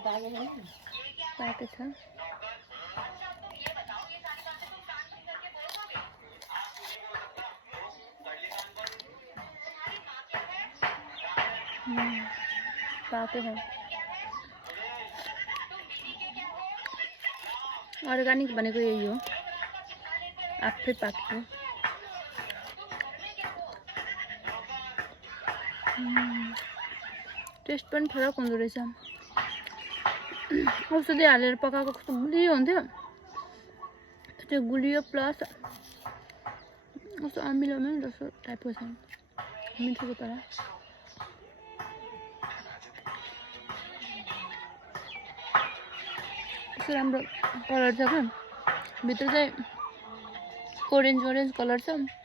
पाके छ पाके है अर्गानिक भनेको यही हो आफै पाकेको टेस्ट पनि फरक हुँदो रहेछ औषधि हालेर पकाएको कस्तो गुलियो हुन्थ्यो त्यो गुलियो प्लस कस्तो अमिलो अमिलो जस्तो टाइपको छ मिठो छ तर कस्तो राम्रो कलर छ क्या भित्र चाहिँ ओरेन्ज कलर छ